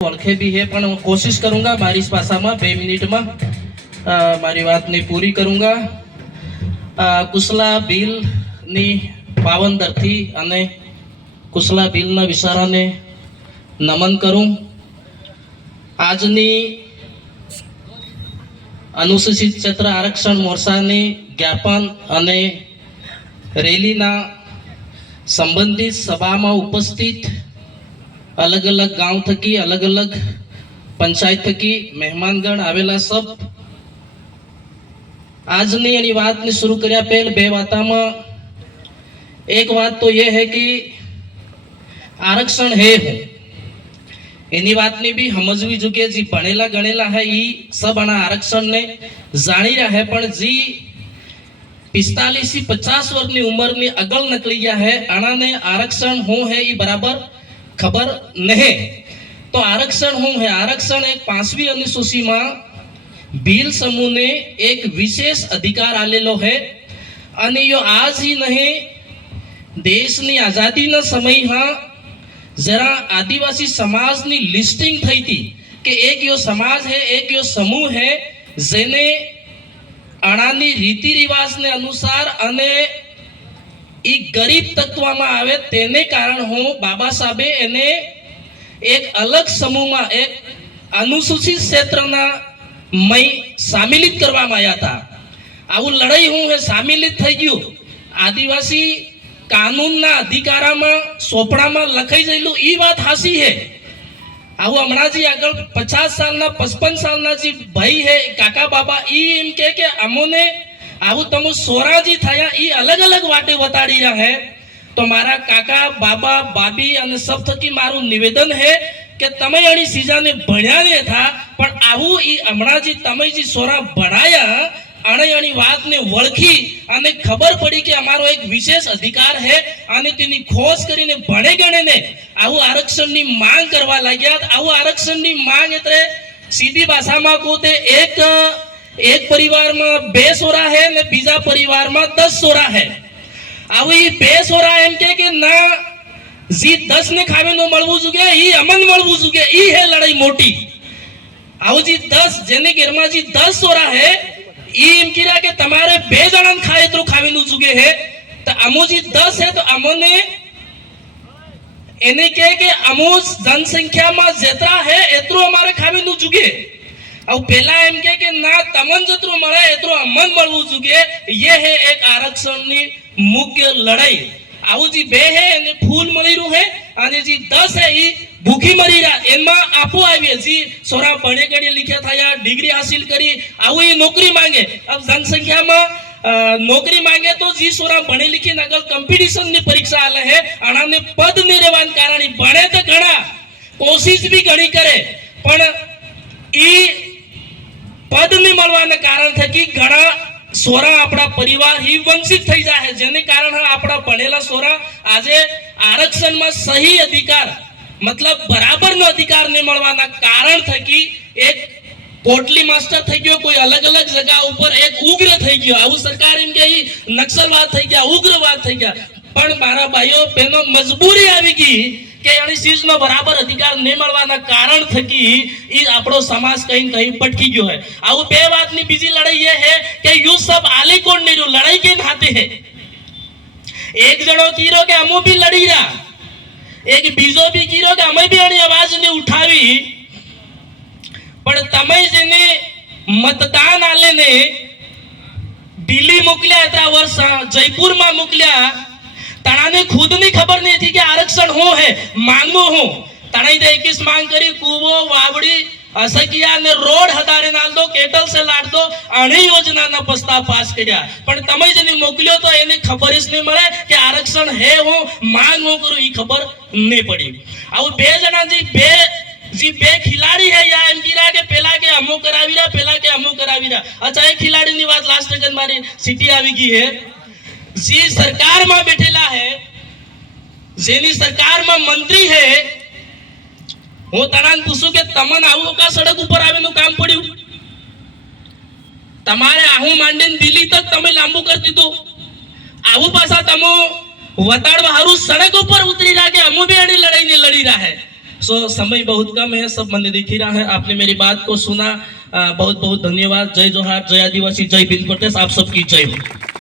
ओळखे भी है पण कोशिश करूंगा मारी भाषा में 2 मिनिट में मारी बात ने पूरी करूंगा। कुशला भील नी पावन धरती अने कुशला भील ना विचारा ने नमन करूं। आजनी अनुसूचित क्षेत्र आरक्षण मोर्चा ने ज्ञापन अने रेली ना संबंधित सभा में उपस्थित अलग अलग गांव थकी अलग अलग पंचायत थकी मेहमानगण आवेला सब आजनी एनी बात ने शुरू कर्या पहले बे वाता में एक बात तो ये है कि आरक्षण है हूँ एनी बात ने भी समझवी जुगे जी भणेला गणेला है ई सब आना आरक्षण ने जाणी रहा है पण जी 45 થી 50 वर्षनी उम्र ने अगल निकली गया है आना ने आरक्षण हो है ई बराबर खबर नहीं। तो आरक्षण हूँ है आरक्षण एक 5वी अनुसूची में भील समूह ने एक विशेष अधिकार आलेलो है अने यो आज ही नहीं देश ની आजादी ना समय हाँ जरा आदिवासी समाज ની लिस्टिंग थई थी कि एक यो समाज है एक यो समूह है जेने अणानी रीति रिवाज ने अनुसार अने ई गरीब तत्वમાં આવે તેને કારણ હું બાબા સાહેબે એને એક અલગ સમૂહમાં એક અનુસૂચિત ક્ષેત્રના મય સામેલિત કરવામાં આવ્યા હતા। આવું લડાઈ હું હે સામેલિત થઈ ગયું આદિવાસી કાનૂનના અધિકારમાં સોપડામાં લખાઈ ગયેલું ઈ વાત હાસી હે। આવું હમણાં जी આગળ 50 સાલના 55 સાલના जी ભાઈ હે કાકા બાબા ઈ એમ કે અમોને આવું તમો સોરાજી થયા ઈ अलग अलग वाटे बताड़ी रहा है। तो मारा काका बाबा बाबी અને सब थकी मारू निवेदन है कि तमे अणी सीजा ने भण्या ने था पण आवू ई हमणाजी तमे जी सोरा भणाया अणे अणी वात ने वळखी अने खबर पड़ी कि अमारो एक विशेष अधिकार है अने तेनी खोज करीने भणे गणे ने आवू आरक्षण नी मांग करवा लाग्या। आवू आरक्षण नी मांग एटले सीधी भाषा में कोते एक परिवार में 2 सोरा है ने बीजा परिवार में 10 सोरा है। आवी 2 सोरा एम के ना जी 10 ने खावे नो मळवू जुगे ई अमन मळवू जुगे ई है लड़ाई मोटी। आउ जी 10 जेने घेरमा जी 10 सोरा है ई एम कीरा के तमारे 2 जणन खाए तो खावे नो जुगे है तो अमो जी 10 है तो अमोने एने के अमो जनसंख्या में जेतरा है एतरो हमारे खावे नो जुगे। अब पहला एम के ना तमन जतरो मळे एतरो अमन मळवू जुगे ये है एक आरक्षण नी मुख्य लड़ाई। आवू जी 2 है ने फूल मळी रु है अने जी 10 है ई भूखी मरी रहा एमा आपो आवे जी सोरा भणे गणी लिख्या थाया डिग्री हासिल करी आवू ई नौकरी मांगे। अब जनसंख्या में नौकरी मांगे तो जी सोरा भणे लिखी नगल कंपटीशन नी परीक्षा आले है अणा ने पद ने रेवान कारण भणे तो घणा कोशिश भी घणी करे पण ई पद ने मळवाने कारण थकी घणा सोरा अपना परिवार ही वंचित થઈ જાય જેને કારણે આપણા ભણેલા સોરા આજે આરક્ષણમાં સહી અધિકાર मतलब बराबर નો અધિકાર ને મળવાના કારણ થકી એક કોટલી માસ્ટર થઈ ગયો કોઈ અલગ અલગ જગા ઉપર એક ઉગ્ર થઈ ગયો આવું સરકાર એમ કે નક્સલવાદ થઈ ગયા ઉગ્રવાદ થઈ ગયા પણ મારા ભાઈઓ બહેનો મજબૂરી આવી ગઈ કે આની ચીજનો બરાબર અધિકાર ન મળવાના કારણ થકી ઈ આપણો સમાજ કहीं न कहीं ભટકી ગયો है। આવું બે વાતની બીજી લડાઈ એ है કે યુ सब આલી કોણ ની લડાઈ के हाथे है। एक जणो कीरो के अमो भी लड़ी रहा एक बीजो भी कीरो के अमे भी आनी आवाज ने उठावी पण तमे जेने मतदान आले ने दिल्ली मोकल्या હતા વર્ષ जयपुर में मोकल्या तणाने खुद नहीं खबर नहीं थी कि आरक्षण हो है मांगो हो तणाई दे 21 मांग करी कुवो वावड़ी असकिया ने रोड हदारे नाल दो केटल से लाड दो अणे योजना ना प्रस्ताव पास कर्या पण तमे जने मोकल्यो तो एने खबर ज नहीं मळे कि आरक्षण है हो मांग हो करो ई खबर नहीं पड़ी। आउ 2 जना जी बे खिलाड़ी है या एम कीरा के पेला के अमो करावीरा पेला के अमो करावीरा। अच्छा एक खिलाड़ी नी बात लास्ट तक मारी सिटी आवी गई है जी सरकार में बैठेला है जेनी सरकार में मंत्री है હું તણાન પૂછું કે તમન આવું કા સડક ઉપર આવેનું કામ પડ્યું તમારે આહું માંડીને દિલ્હી તક તમે લાંબુ કરી દીધું આવું પાછા તમો વતાડવા હારું સડક ઉપર ઉતરી રહ્યા કે અમો બે લડાઈ ને લડી રહ્યા है सो समय बहुत कम है, सब मैंने दिख ही रहा है, आपने मेरी बात को सुना, बहुत बहुत धन्यवाद। जय जोहार, जय आदिवासी, जय भील प्रदेश, आप सबकी जय हो।